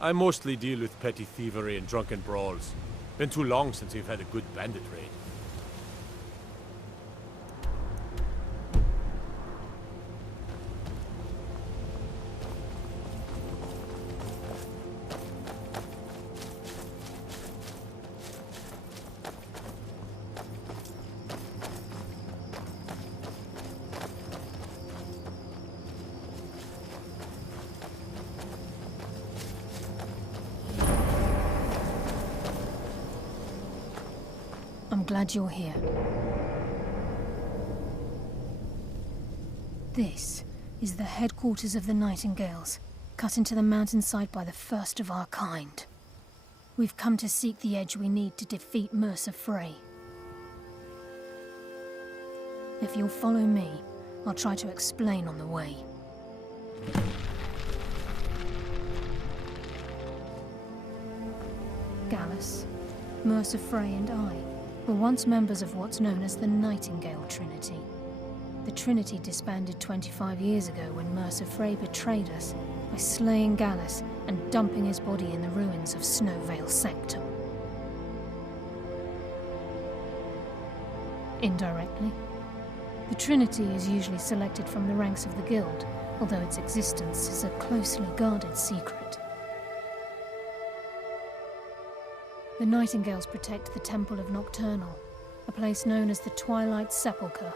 I mostly deal with petty thievery and drunken brawls. Been too long since we've had a good bandit raid. I'm glad you're here. This is the headquarters of the Nightingales, cut into the mountainside by the first of our kind. We've come to seek the edge we need to defeat Mercer Frey. If you'll follow me, I'll try to explain on the way. Gallus, Mercer Frey and I were once members of what's known as the Nightingale Trinity. The Trinity disbanded 25 years ago when Mercer Frey betrayed us by slaying Gallus and dumping his body in the ruins of Snowvale Sanctum. Indirectly, the Trinity is usually selected from the ranks of the Guild, although its existence is a closely guarded secret. The Nightingales protect the Temple of Nocturnal, a place known as the Twilight Sepulchre.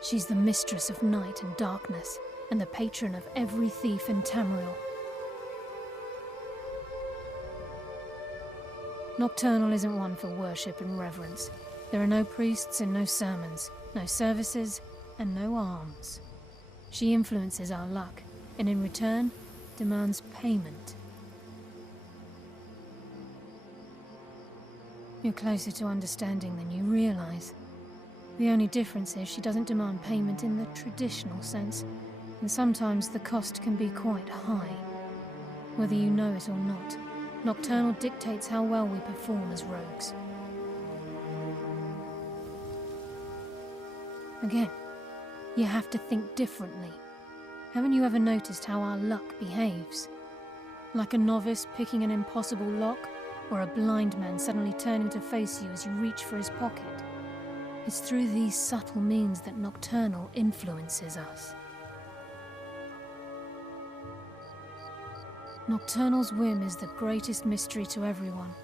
She's the mistress of night and darkness, and the patron of every thief in Tamriel. Nocturnal isn't one for worship and reverence. There are no priests and no sermons, no services and no alms. She influences our luck, and in return, demands payment. You're closer to understanding than you realize. The only difference is she doesn't demand payment in the traditional sense, and sometimes the cost can be quite high. Whether you know it or not, Nocturnal dictates how well we perform as rogues. Again, you have to think differently. Haven't you ever noticed how our luck behaves? Like a novice picking an impossible lock, or a blind man suddenly turning to face you as you reach for his pocket. It's through these subtle means that Nocturnal influences us. Nocturnal's whim is the greatest mystery to everyone.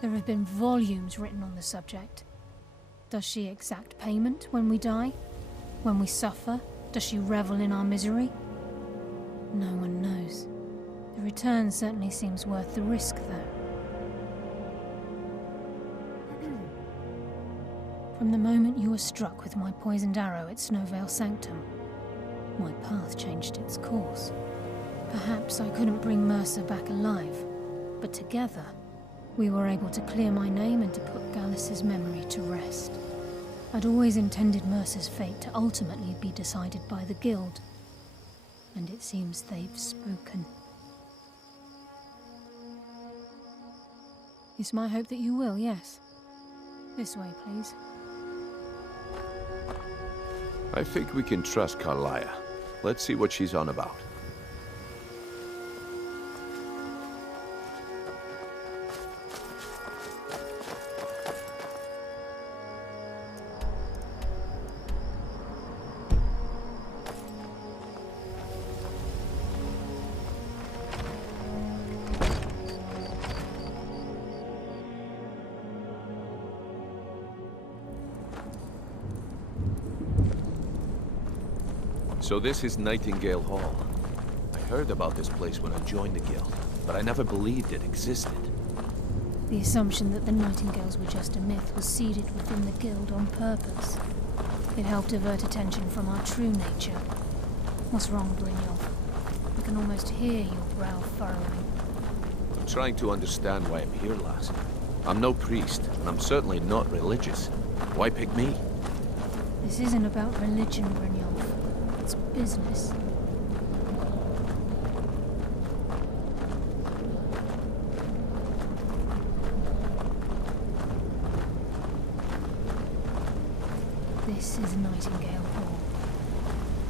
There have been volumes written on the subject. Does she exact payment when we die? When we suffer, does she revel in our misery? No one knows. The return certainly seems worth the risk, though. From the moment you were struck with my poisoned arrow at Snowvale Sanctum, my path changed its course. Perhaps I couldn't bring Mercer back alive, but together, we were able to clear my name and to put Gallus's memory to rest. I'd always intended Mercer's fate to ultimately be decided by the Guild, and it seems they've spoken. It's my hope that you will, yes. This way, please. I think we can trust Karliah. Let's see what she's on about. So this is Nightingale Hall. I heard about this place when I joined the Guild, but I never believed it existed. The assumption that the Nightingales were just a myth was seeded within the Guild on purpose. It helped divert attention from our true nature. What's wrong, Brynjolf? I can almost hear your brow furrowing. I'm trying to understand why I'm here, lass. I'm no priest, and I'm certainly not religious. Why pick me? This isn't about religion, Brynjolf. It's business. This is Nightingale Hall.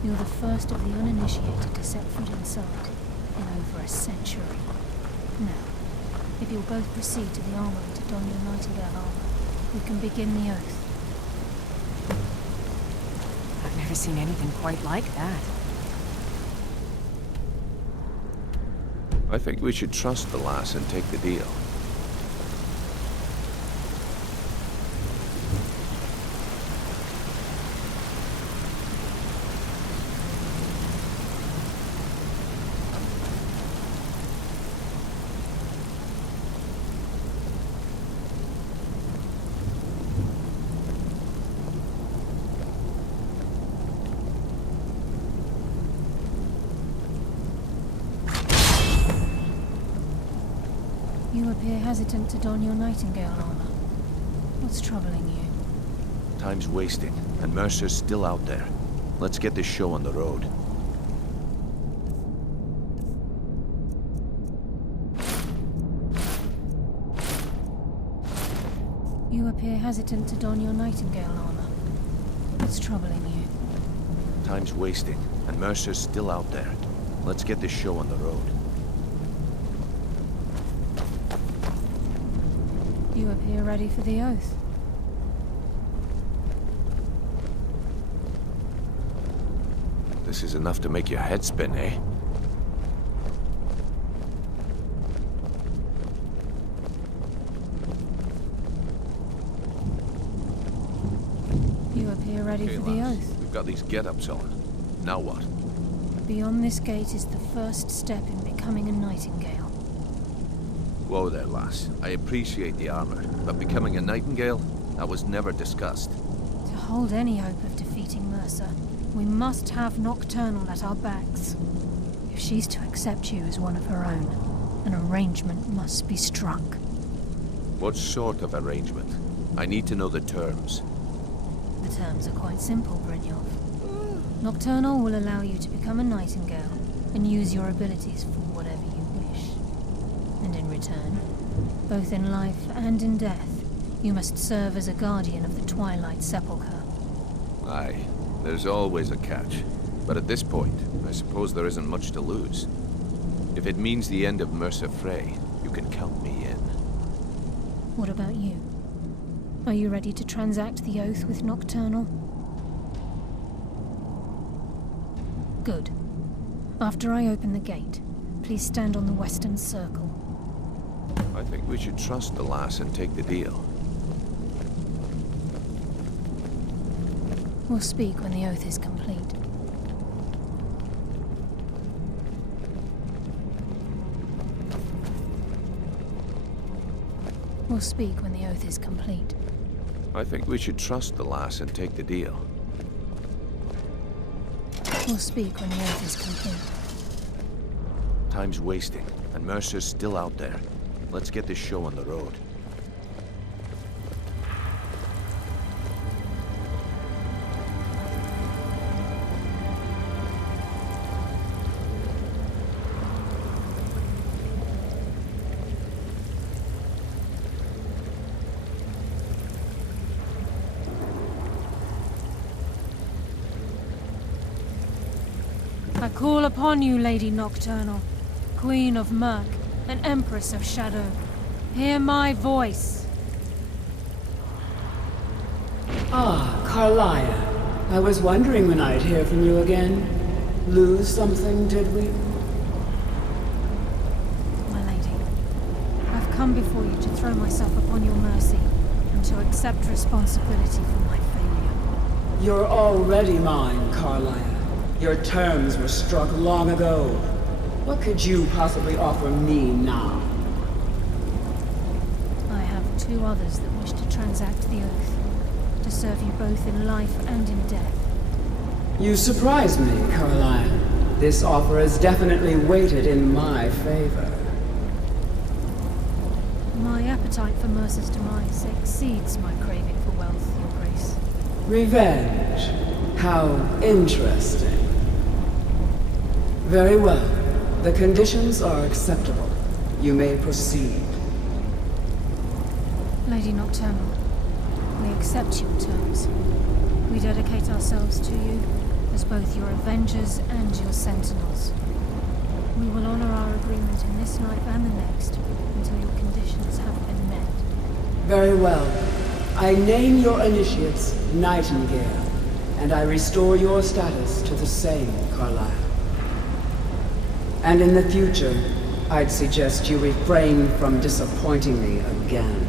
You're the first of the uninitiated to set foot inside in over a century. Now, if you'll both proceed to the armory to don your Nightingale armor, we can begin the oath. I've never seen anything quite like that. I think we should trust the lass and take the deal. You appear hesitant to don your Nightingale armor. What's troubling you? Time's wasting, and Mercer's still out there. Let's get this show on the road. You appear hesitant to don your Nightingale armor. What's troubling you? Time's wasting, and Mercer's still out there. Let's get this show on the road. You appear ready for the oath. This is enough to make your head spin, eh? You appear ready for the lass. oath. We've got these get-ups on. Now what? Beyond this gate is the first step in becoming a Nightingale. Whoa there, lass. I appreciate the armor, but becoming a Nightingale? That was never discussed. To hold any hope of defeating Mercer, we must have Nocturnal at our backs. If she's to accept you as one of her own, an arrangement must be struck. What sort of arrangement? I need to know the terms. The terms are quite simple, Brynjolf. Nocturnal will allow you to become a Nightingale and use your abilities for whatever you wish. And in return, both in life and in death, you must serve as a guardian of the Twilight Sepulchre. Aye, there's always a catch. But at this point, I suppose there isn't much to lose. If it means the end of Mercer Frey, you can count me in. What about you? Are you ready to transact the oath with Nocturnal? Good. After I open the gate, please stand on the western circle. I think we should trust the lass and take the deal. We'll speak when the oath is complete. We'll speak when the oath is complete. I think we should trust the lass and take the deal. We'll speak when the oath is complete. Time's wasting, and Mercer's still out there. Let's get this show on the road. I call upon you, Lady Nocturnal, Queen of Murk, and Empress of Shadow. Hear my voice. Ah, Karliah. I was wondering when I'd hear from you again. Lose something, did we? My lady, I've come before you to throw myself upon your mercy and to accept responsibility for my failure. You're already mine, Karliah. Your terms were struck long ago. What could you possibly offer me now? I have two others that wish to transact the oath, to serve you both in life and in death. You surprise me, Karliah. This offer is definitely weighted in my favor. My appetite for Mercer's demise exceeds my craving for wealth, Your Grace. Revenge. How interesting. Very well. The conditions are acceptable. You may proceed. Lady Nocturnal, we accept your terms. We dedicate ourselves to you as as both your Avengers and your Sentinels. We will honor our agreement in this life and the next, until your conditions have been met. Very well. I name your initiates Nightingale, and I restore your status to the same, Karliah. And in the future, I'd suggest you refrain from disappointing me again.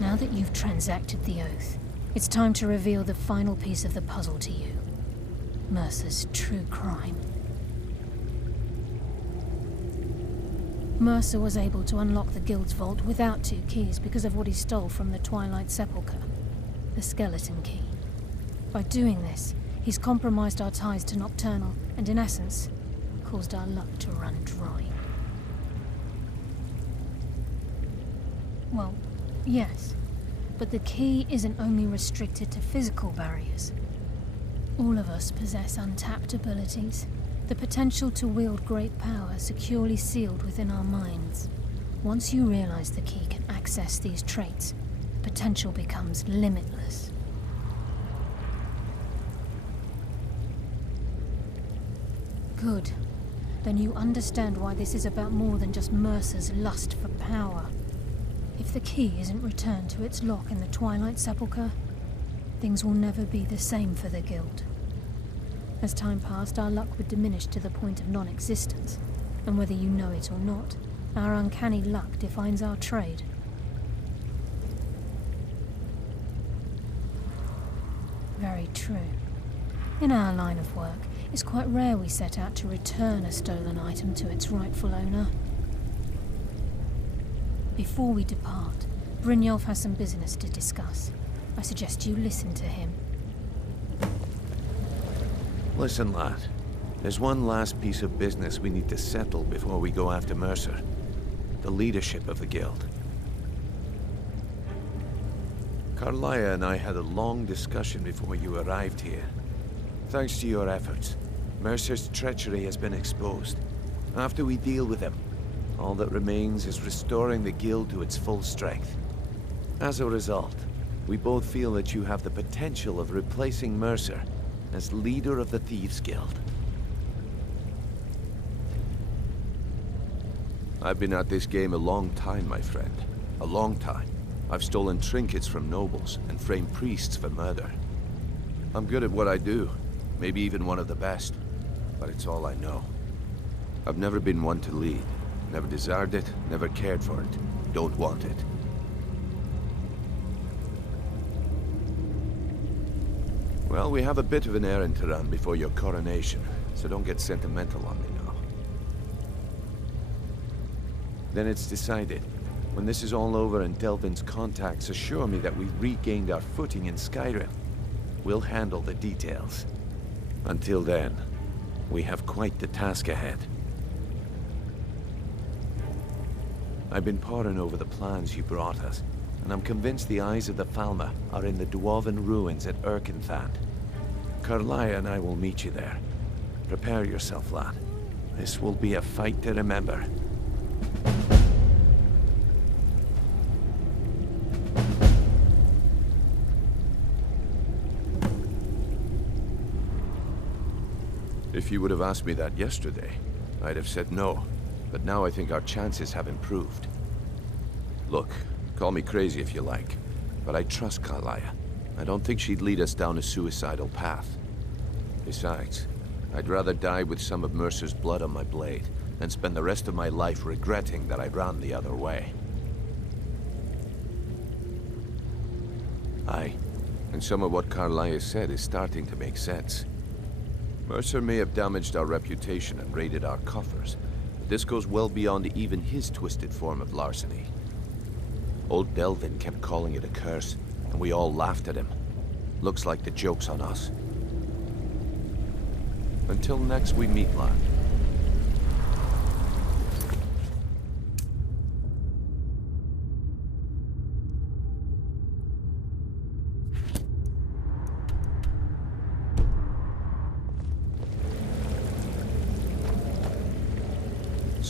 Now that you've transacted the oath, it's time to reveal the final piece of the puzzle to you. Mercer's true crime. Mercer was able to unlock the Guild's vault without 2 keys because of what he stole from the Twilight Sepulchre, the skeleton key. By doing this, he's compromised our ties to Nocturnal and, in essence, caused our luck to run dry. Well, yes, but the key isn't only restricted to physical barriers. All of us possess untapped abilities, the potential to wield great power securely sealed within our minds. Once you realize the key can access these traits, potential becomes limitless. Good. Then you understand why this is about more than just Mercer's lust for power. If the key isn't returned to its lock in the Twilight Sepulchre, things will never be the same for the Guild. As time passed, our luck would diminish to the point of non-existence, and whether you know it or not, our uncanny luck defines our trade. Very true. In our line of work, it's quite rare we set out to return a stolen item to its rightful owner. Before we depart, Brynjolf has some business to discuss. I suggest you listen to him. Listen, lad. There's one last piece of business we need to settle before we go after Mercer. The leadership of the Guild. Karliah and I had a long discussion before you arrived here. Thanks to your efforts, Mercer's treachery has been exposed. After we deal with him, all that remains is restoring the Guild to its full strength. As a result, we both feel that you have the potential of replacing Mercer as leader of the Thieves Guild. I've been at this game a long time, my friend. A long time. I've stolen trinkets from nobles and framed priests for murder. I'm good at what I do, maybe even one of the best, but it's all I know. I've never been one to lead. Never desired it, never cared for it. Don't want it. Well, we have a bit of an errand to run before your coronation, so don't get sentimental on me now. Then it's decided. When this is all over and Delvin's contacts assure me that we've regained our footing in Skyrim, we'll handle the details. Until then, we have quite the task ahead. I've been poring over the plans you brought us, and I'm convinced the eyes of the Falmer are in the Dwarven ruins at Erkenthand. Karliah and I will meet you there. Prepare yourself, lad. This will be a fight to remember. If you would have asked me that yesterday, I'd have said no. But now I think our chances have improved. Look, call me crazy if you like, but I trust Karliah. I don't think she'd lead us down a suicidal path. Besides, I'd rather die with some of Mercer's blood on my blade than spend the rest of my life regretting that I ran the other way. Aye, and some of what Karliah said is starting to make sense. Mercer may have damaged our reputation and raided our coffers, but this goes well beyond even his twisted form of larceny. Old Delvin kept calling it a curse, and we all laughed at him. Looks like the joke's on us. Until next we meet, lad.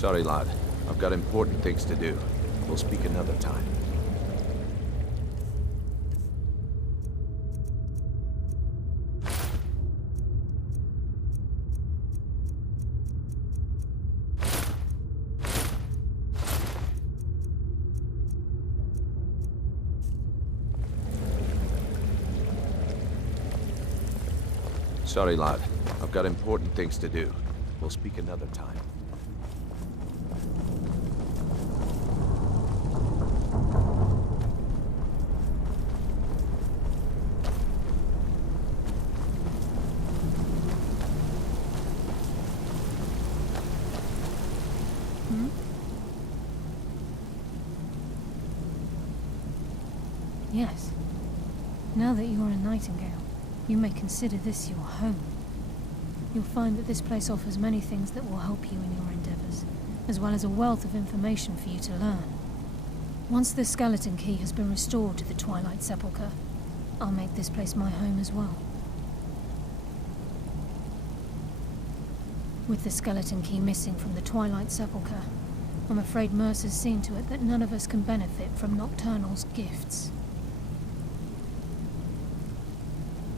Sorry, lad. I've got important things to do. We'll speak another time. Sorry, lad. I've got important things to do. We'll speak another time. Yes. Now that you're a Nightingale, you may consider this your home. You'll find that this place offers many things that will help you in your endeavors, as well as a wealth of information for you to learn. Once the skeleton key has been restored to the Twilight Sepulchre, I'll make this place my home as well. With the skeleton key missing from the Twilight Sepulchre, I'm afraid Mercer's seen to it that none of us can benefit from Nocturnal's gifts.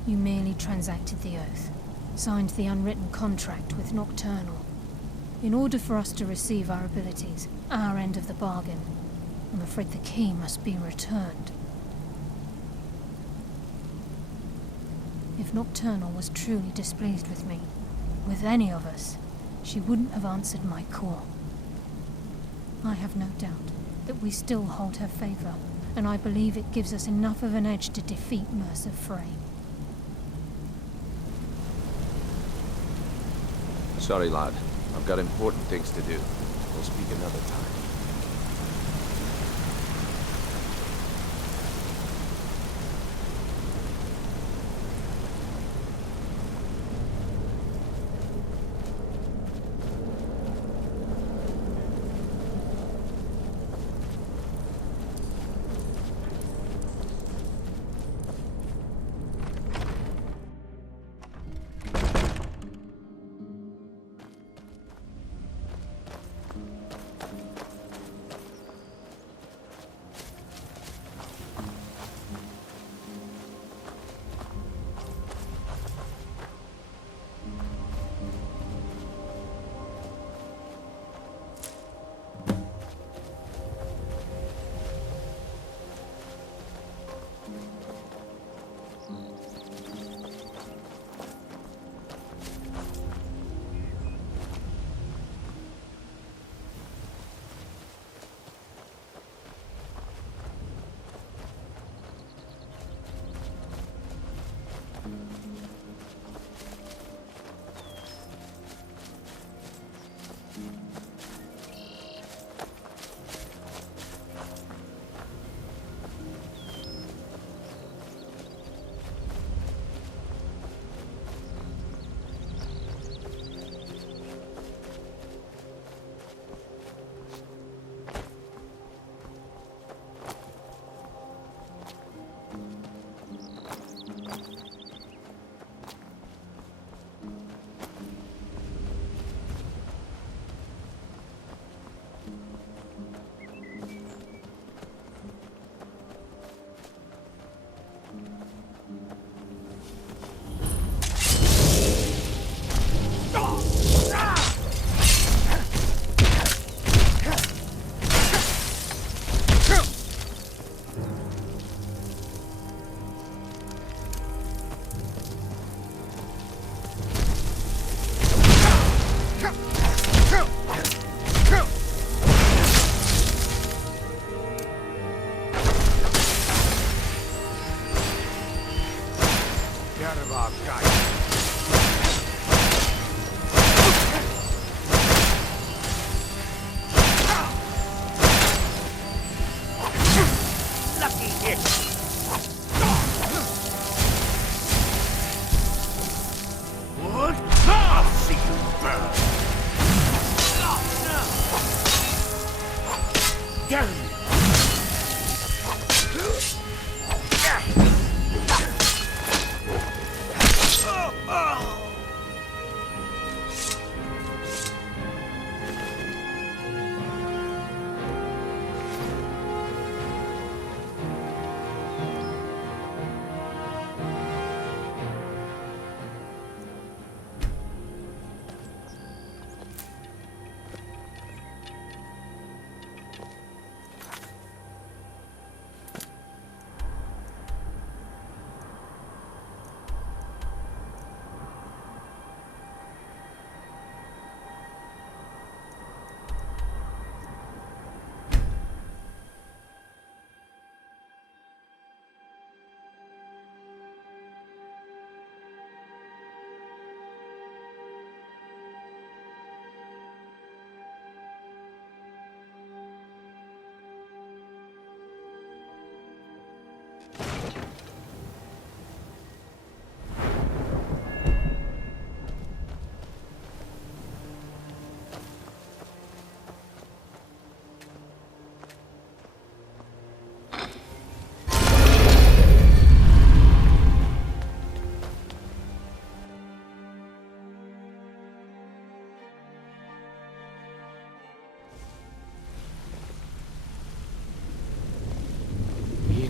You merely transacted the oath, signed the unwritten contract with Nocturnal. In order for us to receive our abilities, our end of the bargain, I'm afraid the key must be returned. If Nocturnal was truly displeased with me, with any of us, she wouldn't have answered my call. I have no doubt that we still hold her favor, and I believe it gives us enough of an edge to defeat Mercer Frey. Sorry, lad. I've got important things to do. We'll speak another time.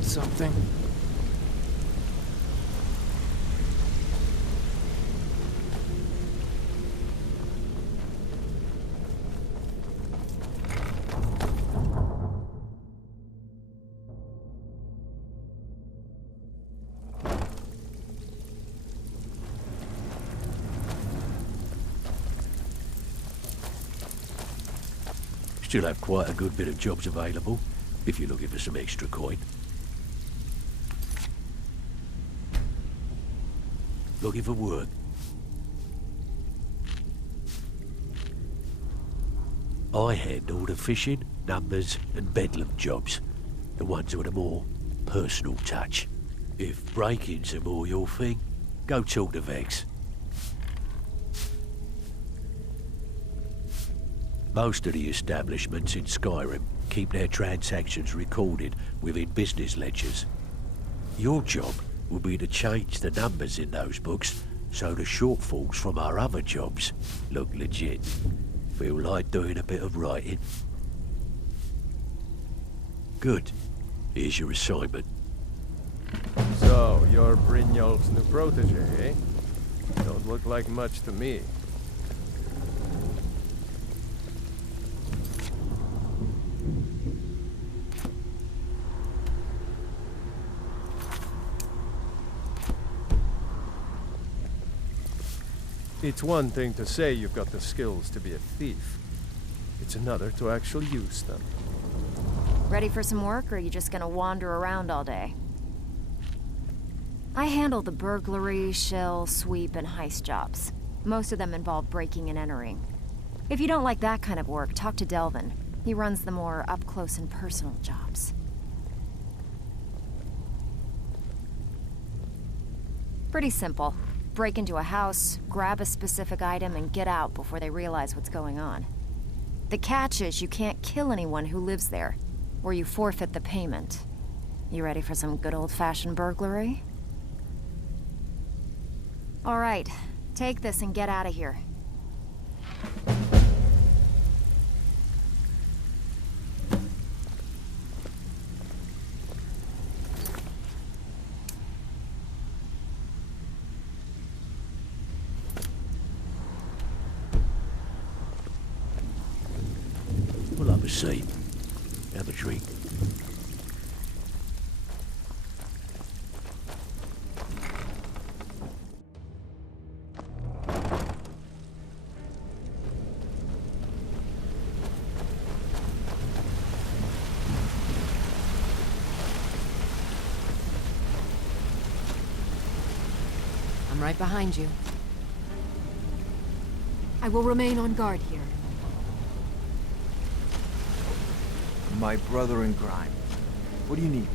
Need something? Still have quite a good bit of jobs available, if you're looking for some extra coin. Looking for work? I handle the fishing, numbers and bedlam jobs. The ones with a more personal touch. If break-ins are more your thing, go talk to Vex. Most of the establishments in Skyrim keep their transactions recorded within business ledgers. Your job will be to change the numbers in those books so the shortfalls from our other jobs look legit. Feel like doing a bit of writing? Good. Here's your assignment. So, you're Brynjolf's new protege, eh? Don't look like much to me. It's one thing to say you've got the skills to be a thief. It's another to actually use them. Ready for some work, or are you just gonna wander around all day? I handle the burglary, shell, sweep, and heist jobs. Most of them involve breaking and entering. If you don't like that kind of work, talk to Delvin. He runs the more up-close and personal jobs. Pretty simple. Break into a house, grab a specific item, and get out before they realize what's going on. The catch is you can't kill anyone who lives there, or you forfeit the payment. You ready for some good old-fashioned burglary? All right, take this and get out of here. We'll have a seat. Have a drink. I'm right behind you. I will remain on guard here. My brother in crime. What do you need?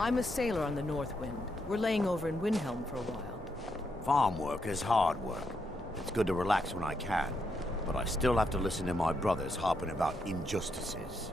I'm a sailor on the North Wind. We're laying over in Windhelm for a while. Farm work is hard work. It's good to relax when I can, but I still have to listen to my brothers harping about injustices.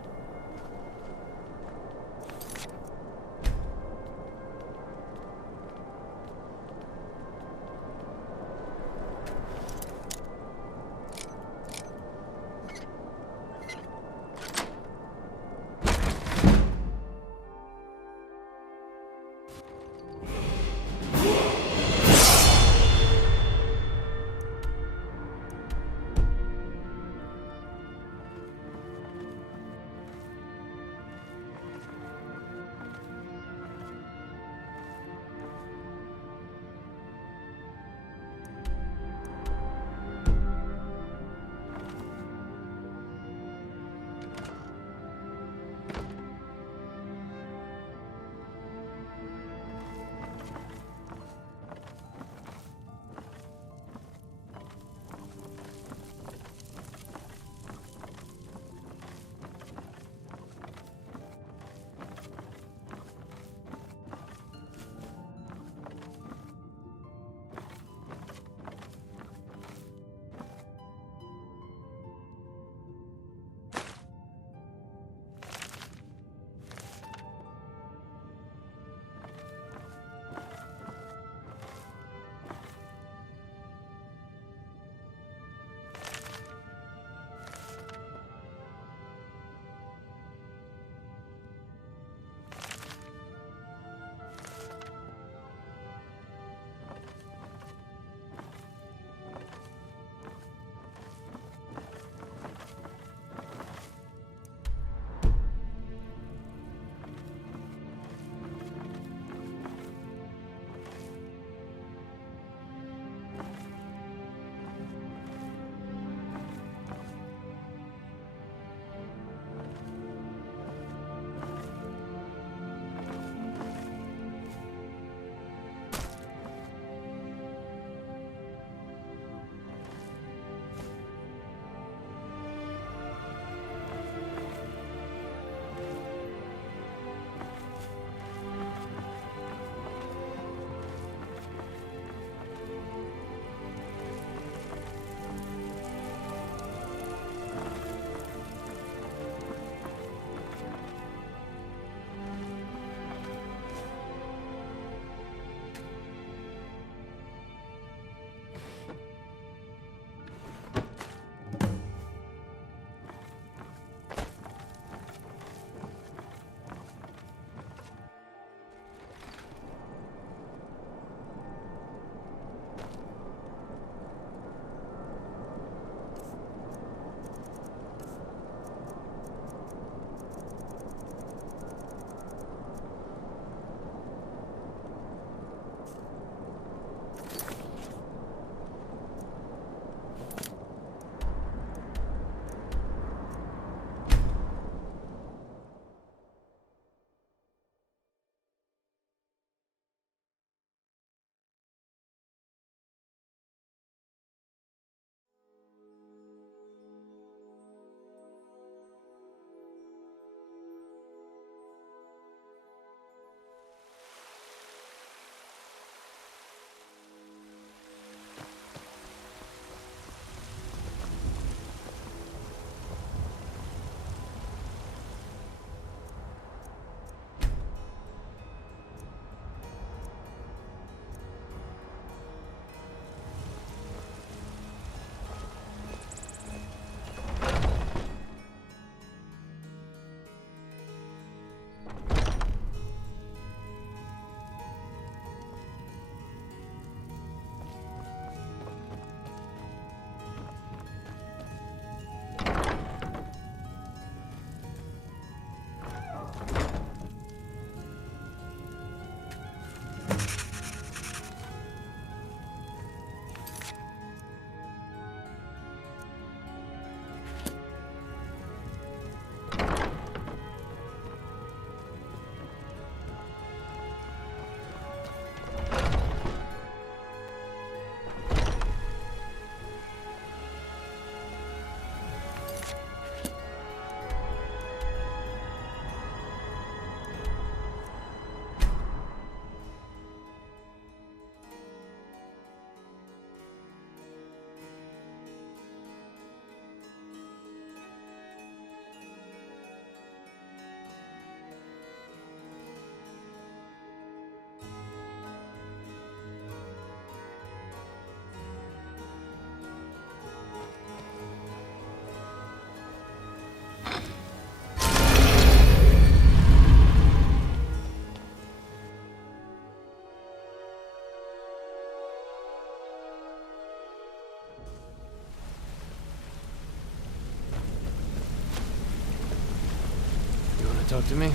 talk to me?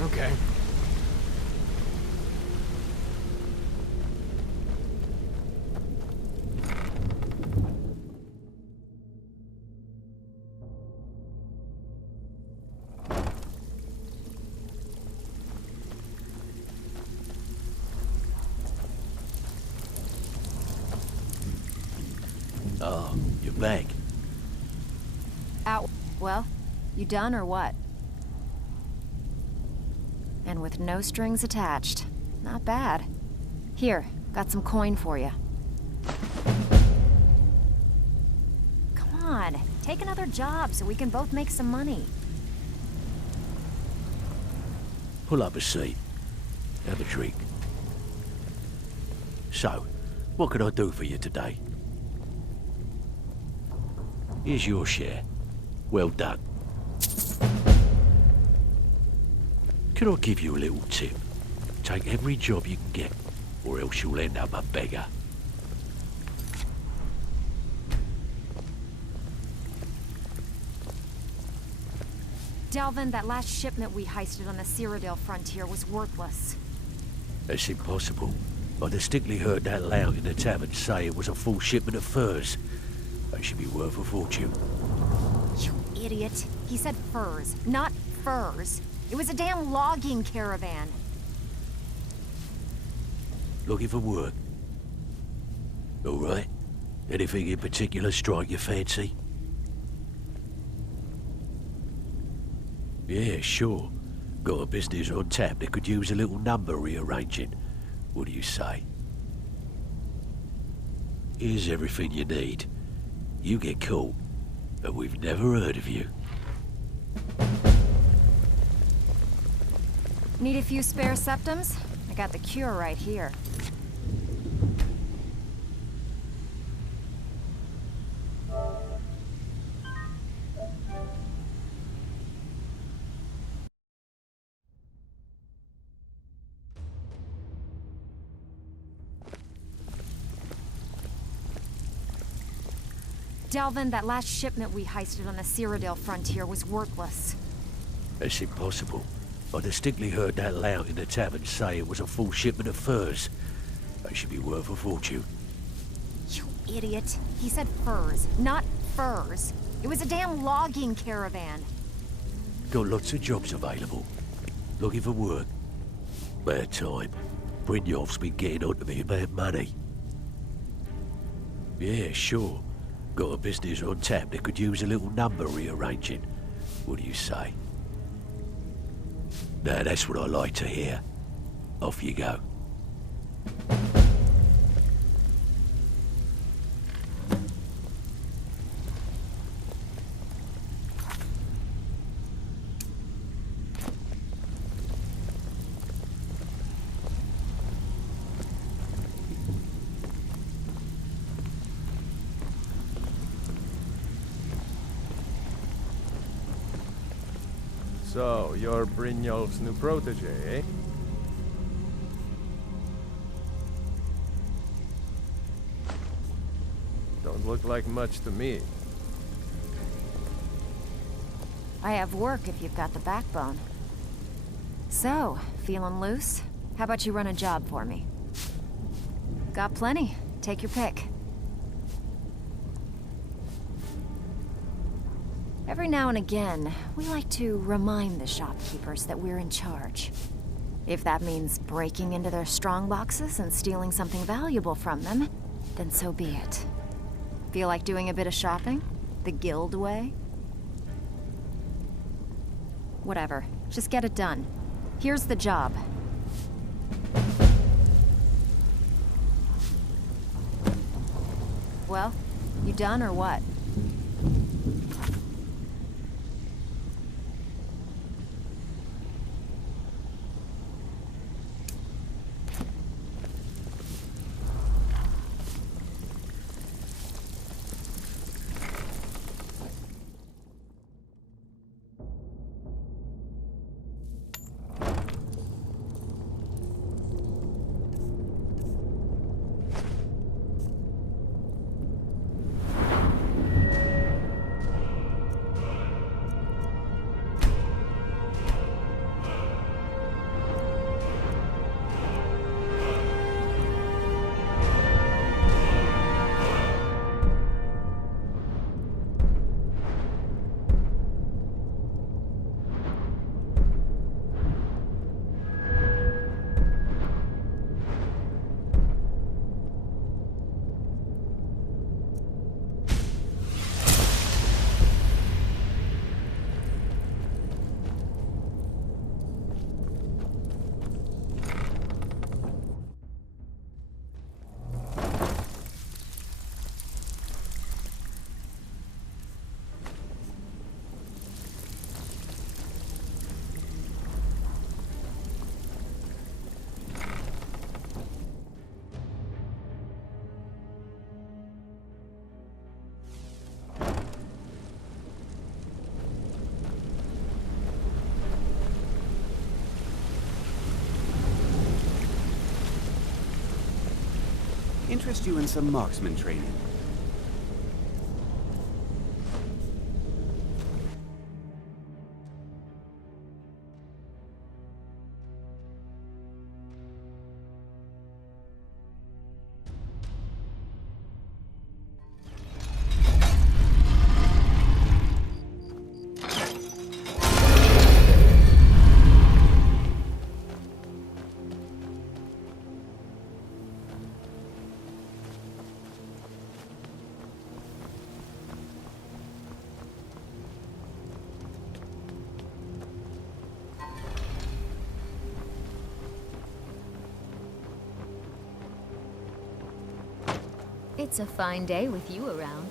Okay. Oh, you're back. Out. Well, you done or what? And with no strings attached. Not bad. Here, got some coin for you. Come on, take another job so we can both make some money. Pull up a seat. Have a drink. So, what can I do for you today? Here's your share. Well done. Can I give you a little tip? Take every job you can get, or else you'll end up a beggar. Delvin, that last shipment we heisted on the Cyrodiil frontier was worthless. That's impossible. I distinctly heard that lout in the tavern say it was a full shipment of furs. They should be worth a fortune. You idiot. He said furs, not furs. It was a damn logging caravan. Looking for work? All right. Anything in particular strike your fancy? Yeah, sure. Got a business on tap that could use a little number rearranging. What do you say? Here's everything you need. You get caught, but we've never heard of you. Need a few spare septums? I got the cure right here. Delvin, that last shipment we heisted on the Cyrodiil frontier was worthless. That's impossible. I distinctly heard that lout in the tavern say it was a full shipment of furs. They should be worth a fortune. You idiot. He said furs, not furs. It was a damn logging caravan. Got lots of jobs available. Looking for work? Bad time. Brynjolf's been getting on to me about money. Yeah, sure. Got a business on tap that could use a little number rearranging. What do you say? Now that's what I like to hear. Off you go. So, you're Brynjolf's new protege, eh? Don't look like much to me. I have work if you've got the backbone. So, feeling loose? How about you run a job for me? Got plenty. Take your pick. Every now and again, we like to remind the shopkeepers that we're in charge. If that means breaking into their strongboxes and stealing something valuable from them, then so be it. Feel like doing a bit of shopping? The guild way? Whatever. Just get it done. Here's the job. Well, you done or what? interest you in some marksman training? It's a fine day with you around.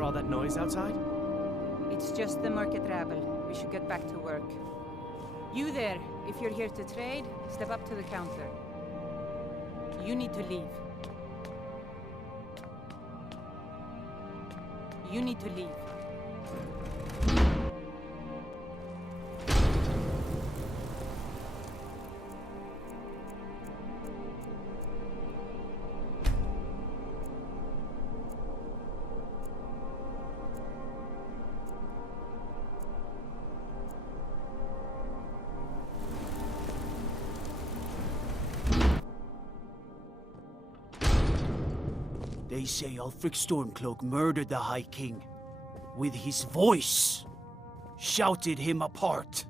All that noise outside? It's just the market rabble. We should get back to work. You there, if you're here to trade, step up to the counter. You need to leave. You need to leave. They say Ulfric Stormcloak murdered the High King. With his voice. Shouted him apart.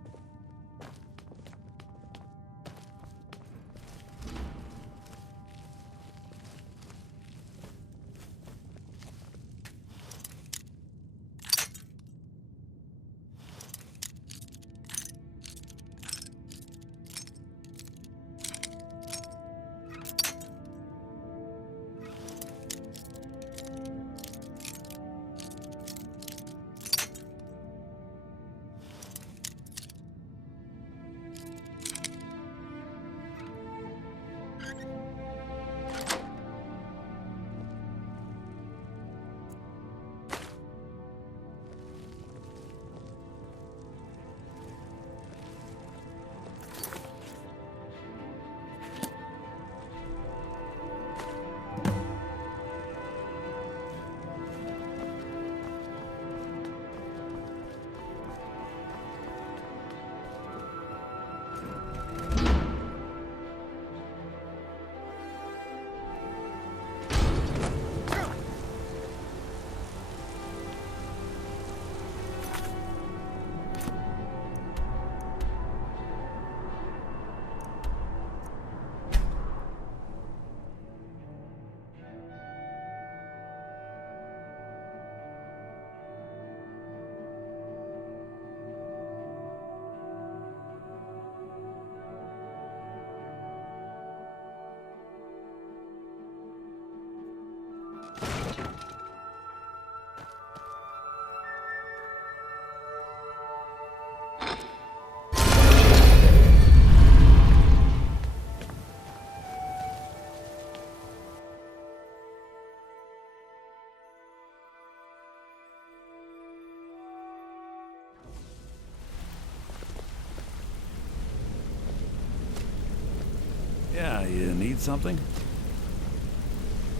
Yeah, you need something?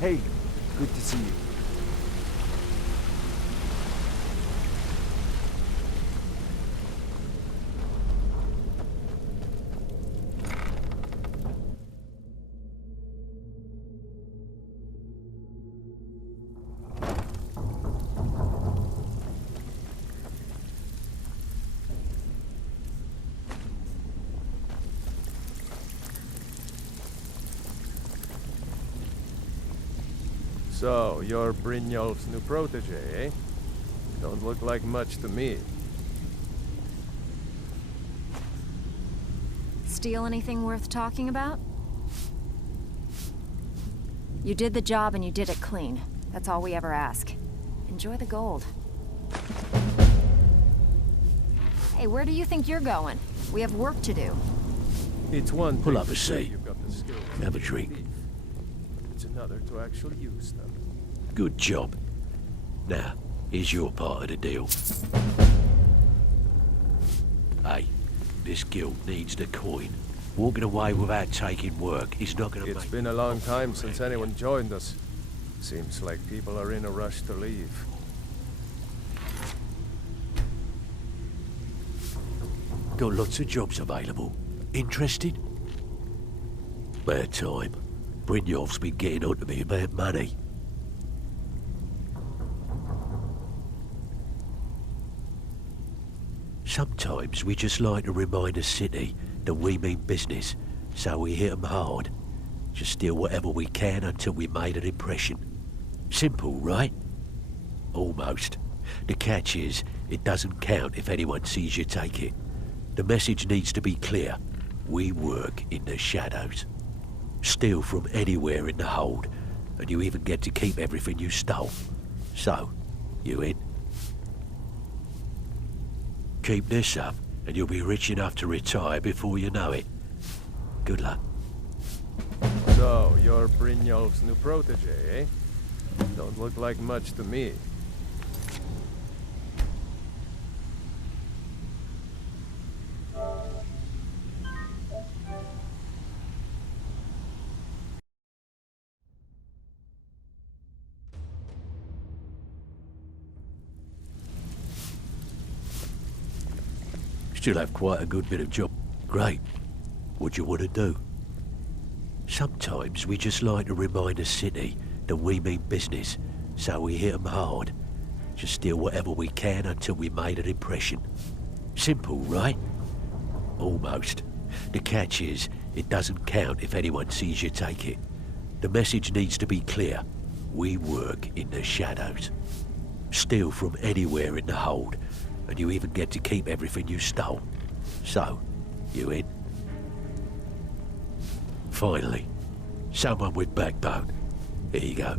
Hey, good to see you. So, you're Brynjolf's new protege, eh? Don't look like much to me. Steal anything worth talking about? You did the job and you did it clean. That's all we ever ask. Enjoy the gold. Hey, where do you think you're going? We have work to do. It's one Pull thing up to a say seat. you've got the skills to Have a be drink. thief. It's another to actually use them. Good job. Now, here's your part of the deal. Hey, this guild needs the coin. Walking away without taking work is not gonna make... It's been a long time since anyone joined us. Seems like people are in a rush to leave. Got lots of jobs available. Interested? Bad time. Brynjolf's been getting on to me about money. Sometimes we just like to remind the city that we mean business, so we hit 'em hard. Just steal whatever we can until we made an impression. Simple, right? Almost. The catch is, it doesn't count if anyone sees you take it. The message needs to be clear. We work in the shadows. Steal from anywhere in the hold, and you even get to keep everything you stole. So, you in? Keep this up, and you'll be rich enough to retire before you know it. Good luck. So, you're Brynjolf's new protege, eh? Don't look like much to me. Still have quite a good bit of job. Great. What do you want to do? Sometimes we just like to remind the city that we mean business, so we hit 'em hard. Just steal whatever we can until we made an impression. Simple, right? Almost. The catch is, it doesn't count if anyone sees you take it. The message needs to be clear. We work in the shadows. Steal from anywhere in the hold, and you even get to keep everything you stole. So, you in? Finally, someone with backbone. Here you go.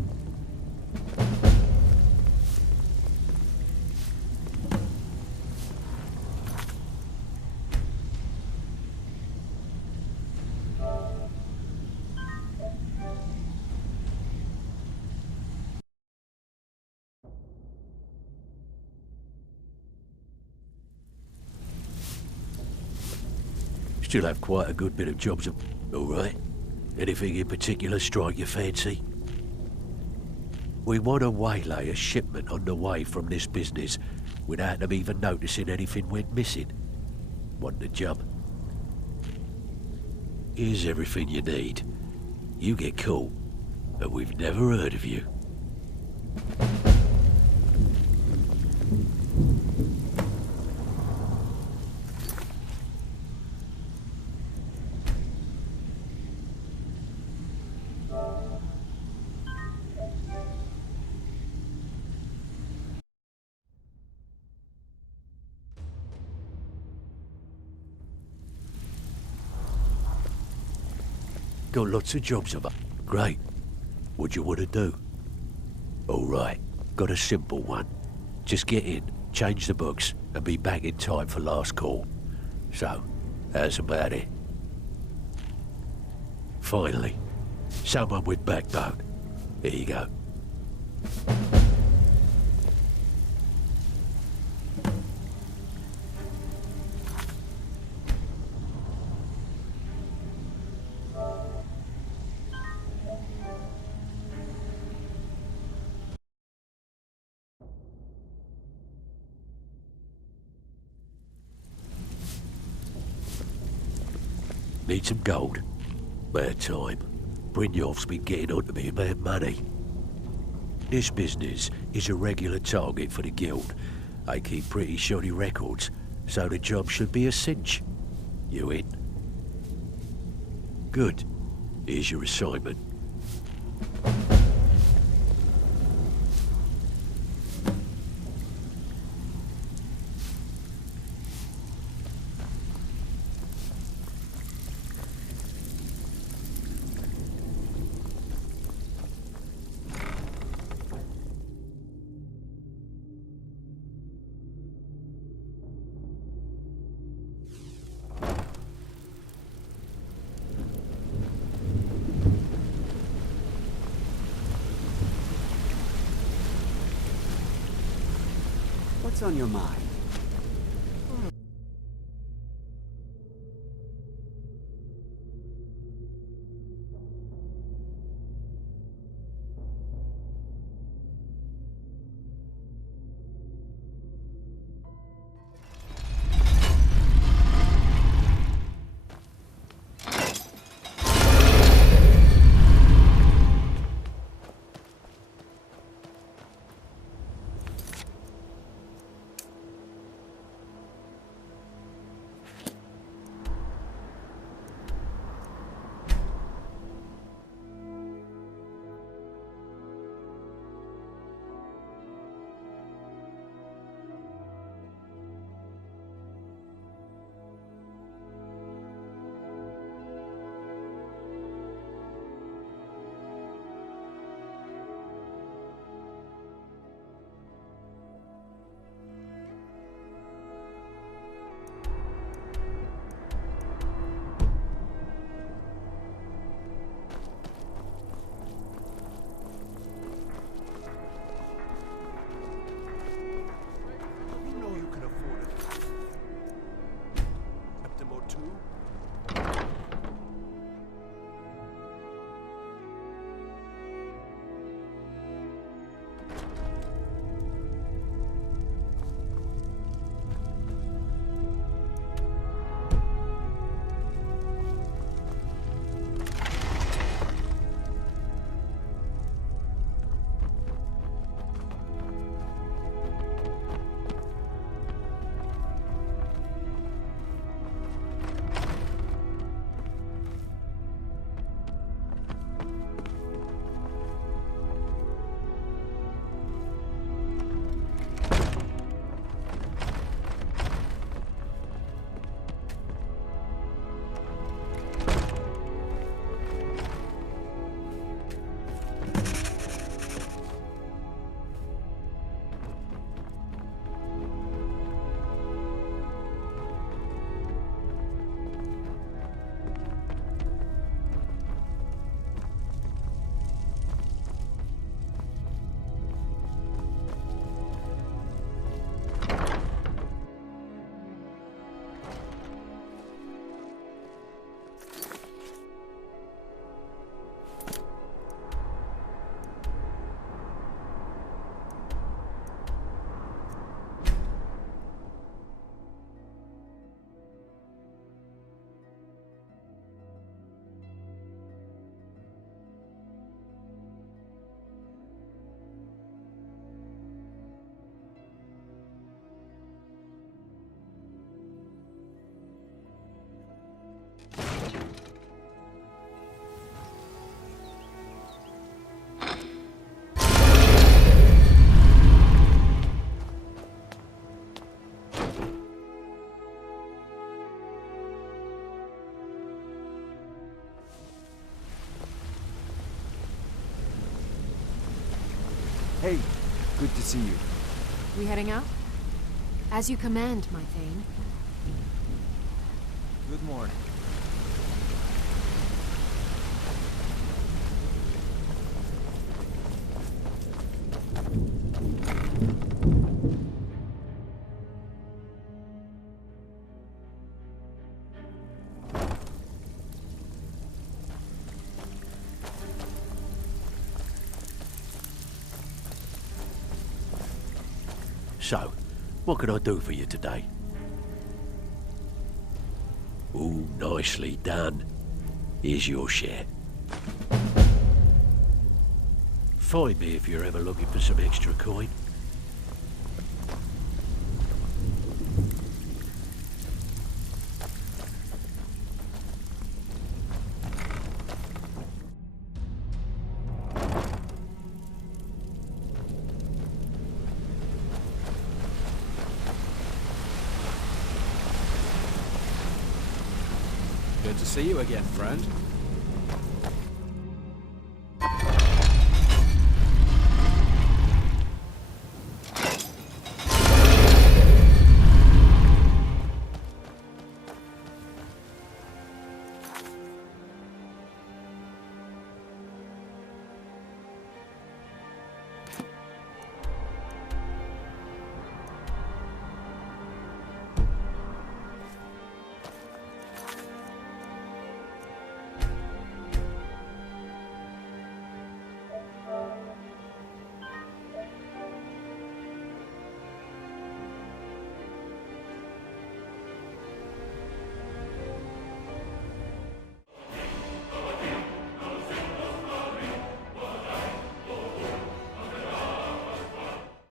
Still have quite a good bit of jobs. All right. Anything in particular strike your fancy? We want to waylay a shipment on the way from this business without them even noticing anything went missing. Want the job? Here's everything you need. You get caught, and we've never heard of you. Got lots of jobs about. Great. What do you want to do? All right. Got a simple one. Just get in, change the books, and be back in time for last call. So, how's about it? Finally, someone with backbone. Here you go. Need some gold? Bad time. Brynjolf's been getting on to me about money. This business is a regular target for the guild. They keep pretty shoddy records, so the job should be a cinch. You in? Good. Here's your assignment. What's on your mind? Hey, good to see you. We heading out? As you command, my Thane. Good morning. So, what can I do for you today? Ooh, nicely done. Here's your share. Find me if you're ever looking for some extra coin. Good to see you again, friend.